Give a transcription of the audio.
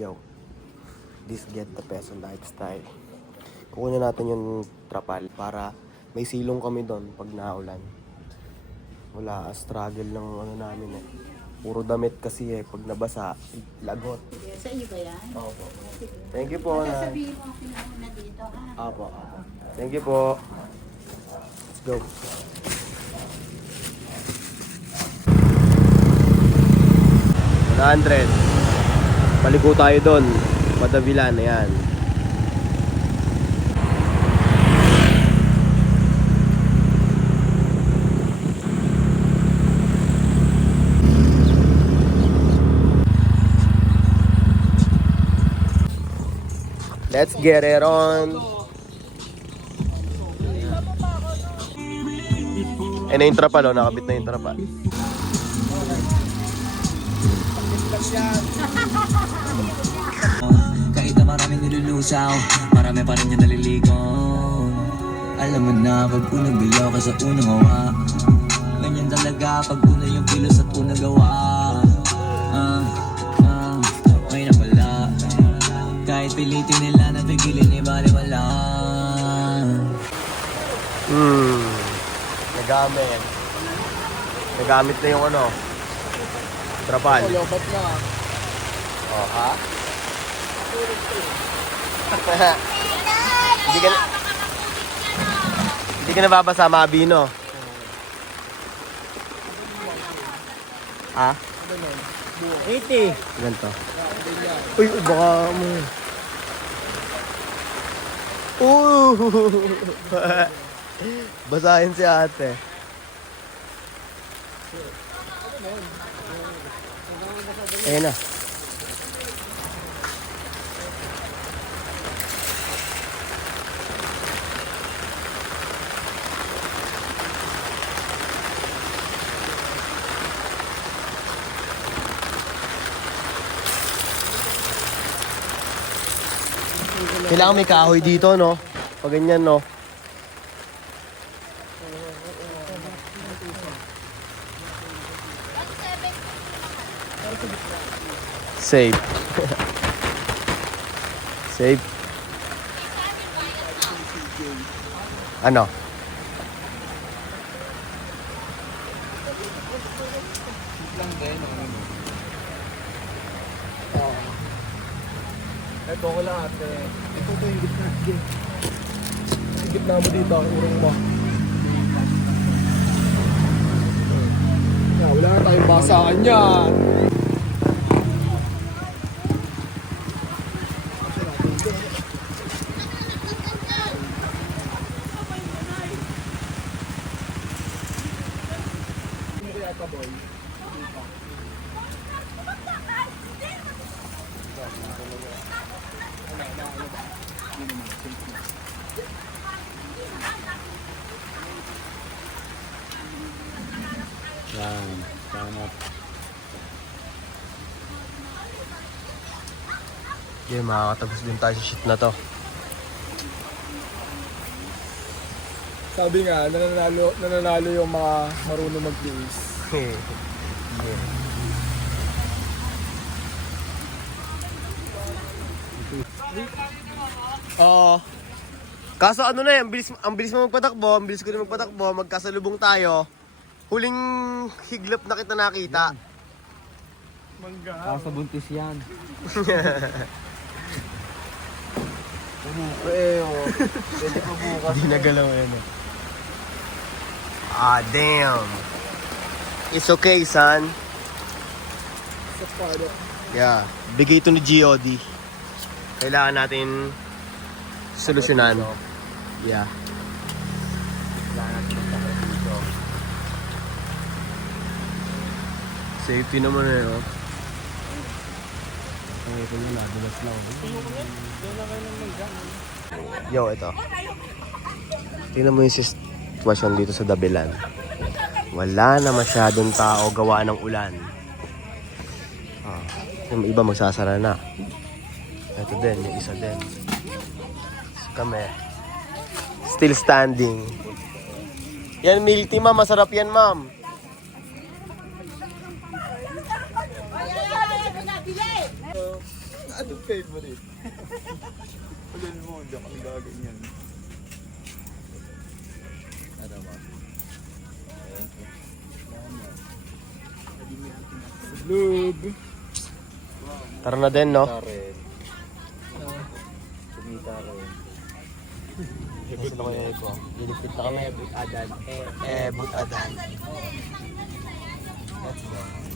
Yo, this get the peso lifestyle. Kukunin natin yung trapal para may silong kami doon pag naulan. Wala, struggle ng ano namin eh. Puro damit kasi eh, pag nabasa, lagot. Sa iyo ba yan? Opo. Thank you po, Nay. Sasabihin mo ako na dito, ha? Apo. Thank you po. Let's go. hundred. Paligo tayo doon. Madavilan, ayan. Let's get it on. Eh na yung trapal, oh. Nakabit na yung trapal. Kahit na maraming nilulusaw Marami pa rin yung naliligo Alam mo na pag unang bilaw ka sa unang hawa Ganyan talaga pag una yung kilos at unang gawa Ah, ah, may nawala Kahit pilitin nila na pigilin ni bali wala Hmm. Nagamit. Nagamit na yung ano. Trapal. Lobat na. Oh, ha? Hindi ka na... Hindi ka nababasa, Mabino. Ha? 80. Ganito. Uy, baka mo. Uh! Basahin si ate. Ayan na. Kailangan may kahoy dito, no? Pag ganyan, no? Safe. Safe. Ano? Ito ko lang ate. Ito to yung gitna. Yung gitna mo dito, ang urong mo. Yeah, wala na tayong basahan yan. Yan. Tama. Okay, makakatapos din tayo sa shit na to. Sabi nga, nananalo, nananalo yung mga marunong mag-base. Oo. Kaso ano na yan, ang bilis, ang bilis mo magpatakbo, ang bilis ko rin magpatakbo, magkasalubong tayo. Huling higlap na kita nakita. Mangga. Kaso buntis yan Eh, oh. Pwede pa bukas. Hindi nagalaw yan eh. Ah, damn. It's okay, son. Sa pado. Yeah. Bigay ito ni GOD. Kailangan natin solusyonan. Yeah. Safety naman eh, no? Ay, ito na, nadulas na ako. Yo, ito. Tingnan mo yung sitwasyon dito sa Dabilan. Wala na masyadong tao gawa ng ulan. Ah, yung iba magsasara na. Ito din, yung isa din. Kami. Still standing. Yan, milk tea. Masarap yan, ma'am. Favorite. Alam mo, hindi ako Ano ba? Lube. Tara na din, no? Rin. Kumita rin. Gusto na kaya ko. Lilipit na kami. Adan. Eh, but adan. Let's go.